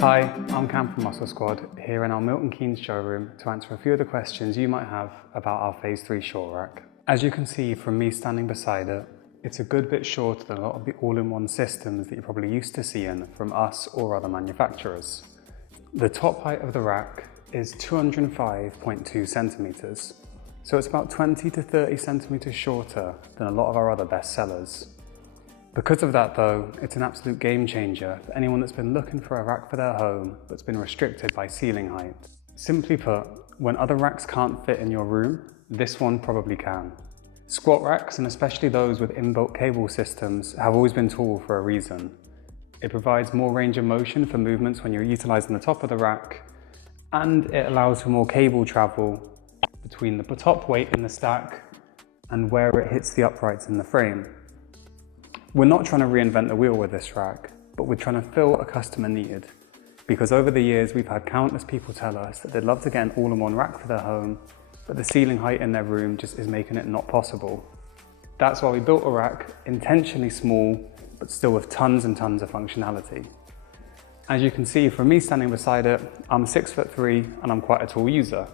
Hi, I'm Cam from MuscleSquad, here in our Milton Keynes showroom to answer a few of the questions you might have about our Phase 3 short rack. As you can see from me standing beside it, it's a good bit shorter than a lot of the all-in-one systems that you're probably used to seeing from us or other manufacturers. The top height of the rack is 205.2 centimeters, so it's about 20 to 30 centimeters shorter than a lot of our other best sellers. Because of that though, it's an absolute game changer for anyone that's been looking for a rack for their home but's been restricted by ceiling height. Simply put, when other racks can't fit in your room, this one probably can. Squat racks, and especially those with inbuilt cable systems, have always been tall for a reason. It provides more range of motion for movements when you're utilising the top of the rack, and it allows for more cable travel between the top weight in the stack and where it hits the uprights in the frame. We're not trying to reinvent the wheel with this rack, but we're trying to fill a customer need. Because over the years, we've had countless people tell us that they'd love to get an all-in-one rack for their home, but the ceiling height in their room just is making it not possible. That's why we built a rack intentionally small, but still with tons and tons of functionality. As you can see from me standing beside it, I'm 6'3" and I'm quite a tall user.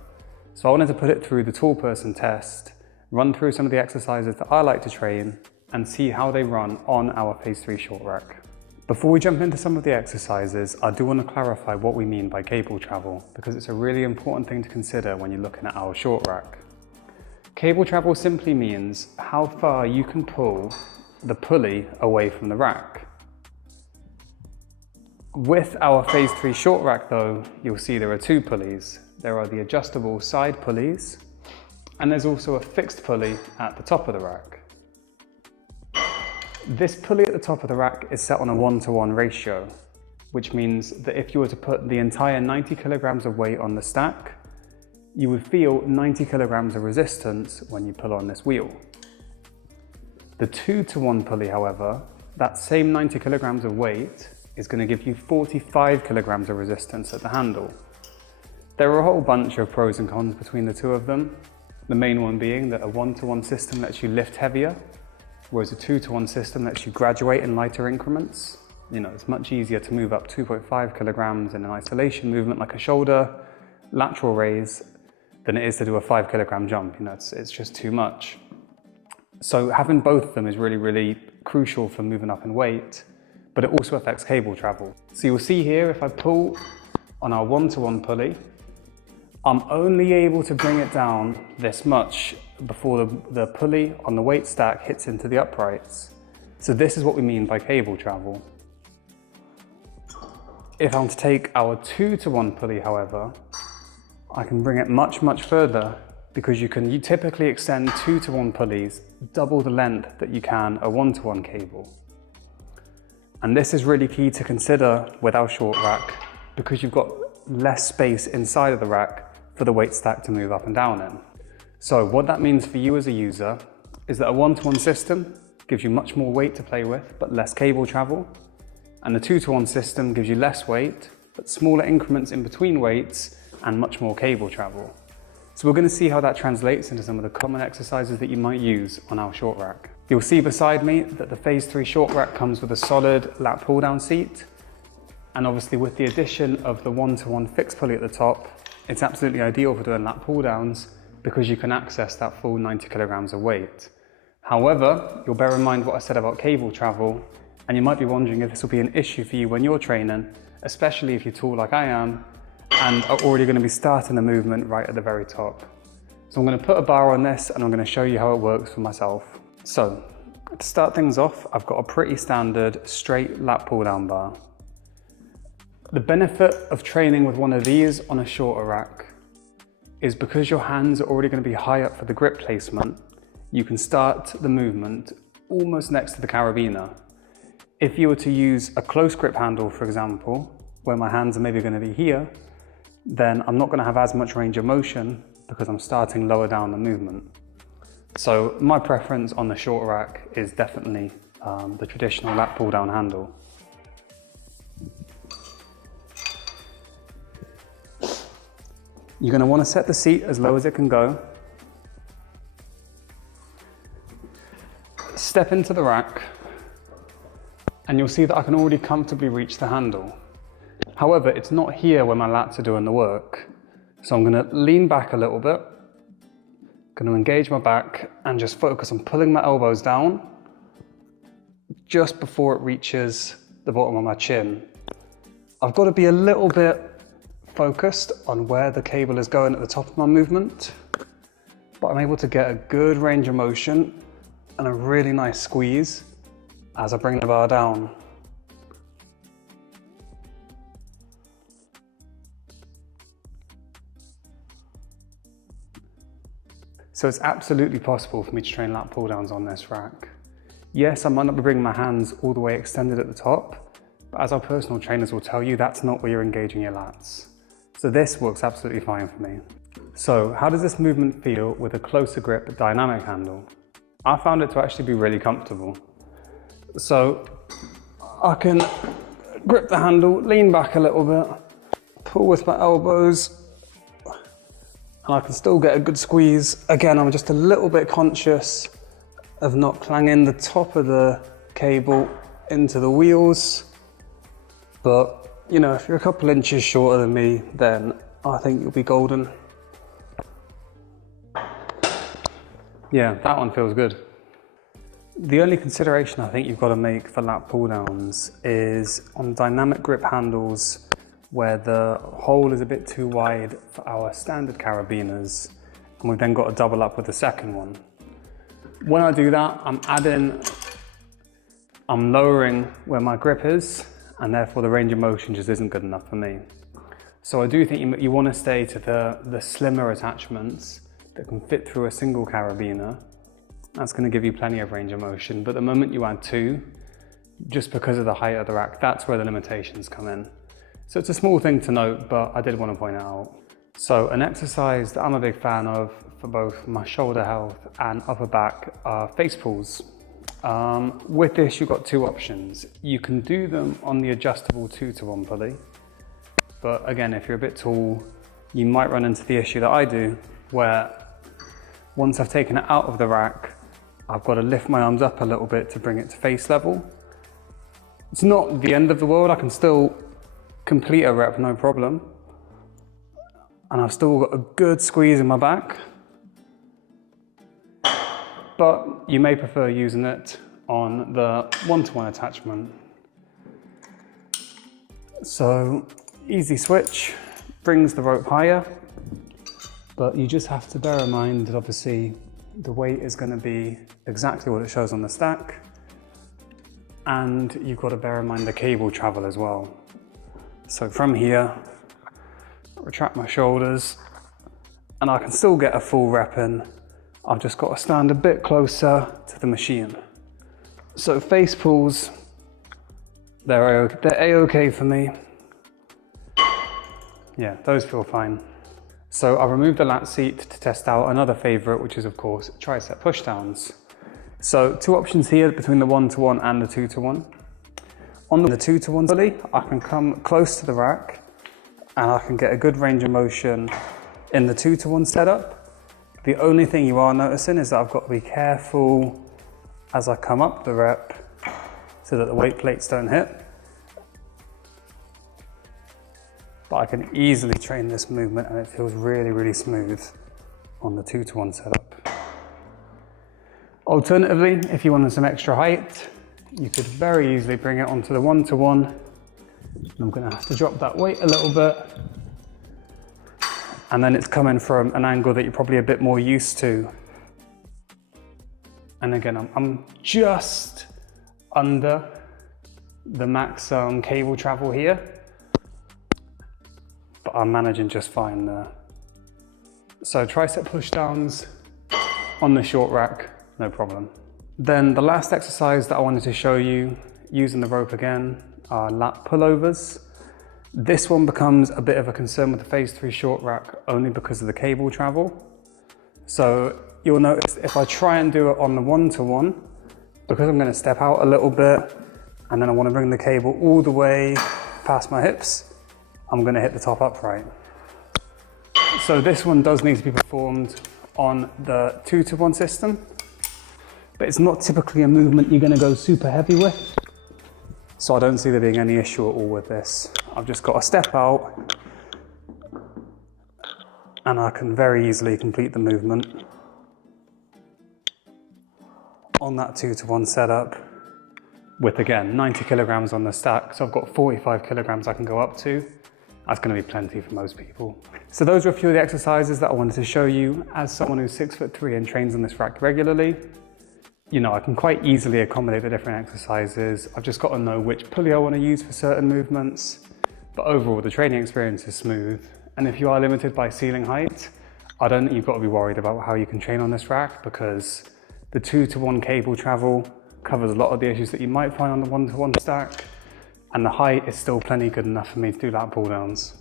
So I wanted to put it through the tall person test, run through some of the exercises that I like to train, and see how they run on our Phase 3 short rack. Before we jump into some of the exercises, I do want to clarify what we mean by cable travel, because it's a really important thing to consider when you're looking at our short rack. Cable travel simply means how far you can pull the pulley away from the rack. With our Phase 3 short rack though, you'll see there are two pulleys. There are the adjustable side pulleys, and there's also a fixed pulley at the top of the rack. This pulley at the top of the rack is set on a 1-to-1 ratio, which means that if you were to put the entire 90 kilograms of weight on the stack, you would feel 90 kilograms of resistance when you pull on this wheel. The 2-to-1 pulley, however, that same 90 kilograms of weight is going to give you 45 kilograms of resistance at the handle. There are a whole bunch of pros and cons between the two of them, the main one being that a 1-to-1 system lets you lift heavier, whereas a 2-to-1 system lets you graduate in lighter increments. You know, it's much easier to move up 2.5 kilograms in an isolation movement like a shoulder, lateral raise, than it is to do a 5 kilogram jump. You know, it's just too much. So having both of them is really, really crucial for moving up in weight, but it also affects cable travel. So you'll see here, if I pull on our 1-to-1 pulley, I'm only able to bring it down this much before the pulley on the weight stack hits into the uprights. So this is what we mean by cable travel. If I'm to take our 2-to-1 pulley, however, I can bring it much, much further, because you typically extend 2-to-1 pulleys double the length that you can a 1-to-1 cable. And this is really key to consider with our short rack, because you've got less space inside of the rack for the weight stack to move up and down in. So what that means for you as a user is that a 1-to-1 system gives you much more weight to play with, but less cable travel. And the 2-to-1 system gives you less weight, but smaller increments in between weights and much more cable travel. So we're going to see how that translates into some of the common exercises that you might use on our short rack. You'll see beside me that the Phase 3 short rack comes with a solid lat pull down seat. And obviously with the addition of the 1-to-1 fixed pulley at the top, it's absolutely ideal for doing lat pull downs because you can access that full 90 kilograms of weight. However, you'll bear in mind what I said about cable travel, and you might be wondering if this will be an issue for you when you're training, especially if you're tall like I am and are already going to be starting the movement right at the very top. So I'm going to put a bar on this and I'm going to show you how it works for myself. So to start things off, I've got a pretty standard straight lat pull down bar. The benefit of training with one of these on a shorter rack is because your hands are already going to be high up for the grip placement, you can start the movement almost next to the carabiner. If you were to use a close grip handle, for example, where my hands are maybe going to be here, then I'm not going to have as much range of motion because I'm starting lower down the movement. So my preference on the short rack is definitely the traditional lat pull down handle. You're going to want to set the seat as low as it can go. Step into the rack, and you'll see that I can already comfortably reach the handle. However, it's not here where my lats are doing the work. So I'm gonna lean back a little bit, gonna engage my back and just focus on pulling my elbows down just before it reaches the bottom of my chin. I've got to be a little bit focused on where the cable is going at the top of my movement, but I'm able to get a good range of motion and a really nice squeeze as I bring the bar down. So it's absolutely possible for me to train lat pull downs on this rack. Yes, I might not be bringing my hands all the way extended at the top, but as our personal trainers will tell you, that's not where you're engaging your lats. So this works absolutely fine for me. So how does this movement feel with a closer grip dynamic handle? I found it to actually be really comfortable. So I can grip the handle, lean back a little bit, pull with my elbows, and I can still get a good squeeze. Again, I'm just a little bit conscious of not clanging the top of the cable into the wheels. But, you know, if you're a couple inches shorter than me, then I think you'll be golden. Yeah, that one feels good. The only consideration I think you've got to make for lat pull downs is on dynamic grip handles where the hole is a bit too wide for our standard carabiners, and we've then got to double up with the second one. When I do that, I'm lowering where my grip is, and therefore the range of motion just isn't good enough for me. So I do think you want to stay to the slimmer attachments that can fit through a single carabiner. That's going to give you plenty of range of motion, but the moment you add two, just because of the height of the rack, that's where the limitations come in. So it's a small thing to note, but I did want to point it out. So an exercise that I'm a big fan of for both my shoulder health and upper back are face pulls. With this, you've got two options. You can do them on the adjustable 2-to-1 pulley, but again, if you're a bit tall, you might run into the issue that I do, where once I've taken it out of the rack, I've got to lift my arms up a little bit to bring it to face level. It's not the end of the world, I can still complete a rep, no problem. And I've still got a good squeeze in my back. But you may prefer using it on the 1-to-1 attachment. So, easy switch, brings the rope higher, but you just have to bear in mind that obviously the weight is going to be exactly what it shows on the stack, and you've got to bear in mind the cable travel as well. So from here, retract my shoulders, and I can still get a full rep in. I've just got to stand a bit closer to the machine. So face pulls, they're A-okay for me. Yeah, those feel fine. So I removed the lat seat to test out another favorite, which is of course tricep pushdowns. So two options here between the 1-to-1 and the 2-to-1. On the 2-to-1 pulley, I can come close to the rack and I can get a good range of motion in the 2-to-1 setup. The only thing you are noticing is that I've got to be careful as I come up the rep so that the weight plates don't hit. But I can easily train this movement and it feels really, really smooth on the 2-to-1 setup. Alternatively, if you wanted some extra height, you could very easily bring it onto the 1-to-1. I'm going to have to drop that weight a little bit. And then it's coming from an angle that you're probably a bit more used to. And again, I'm just under the max cable travel here, but I'm managing just fine there. So tricep pushdowns on the short rack, no problem. Then the last exercise that I wanted to show you, using the rope again, are lat pullovers. This one becomes a bit of a concern with the Phase 3 short rack only because of the cable travel. So you'll notice if I try and do it on the 1-to-1, because I'm going to step out a little bit and then I want to bring the cable all the way past my hips, I'm going to hit the top upright. So this one does need to be performed on the 2-to-1 system, but it's not typically a movement you're going to go super heavy with. So I don't see there being any issue at all with this. I've just got to step out and I can very easily complete the movement on that 2-to-1 setup with, again, 90 kilograms on the stack. So I've got 45 kilograms I can go up to. That's going to be plenty for most people. So those are a few of the exercises that I wanted to show you. As someone who's 6'3" and trains on this rack regularly, you know, I can quite easily accommodate the different exercises. I've just got to know which pulley I want to use for certain movements. But overall, the training experience is smooth. And if you are limited by ceiling height, I don't think you've got to be worried about how you can train on this rack, because the 2-to-1 cable travel covers a lot of the issues that you might find on the 1-to-1 stack. And the height is still plenty good enough for me to do lat pull downs.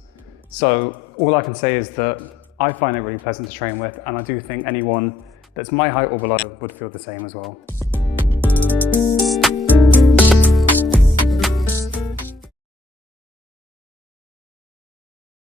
So all I can say is that I find it really pleasant to train with, and I do think anyone that's my height or below would feel the same as well.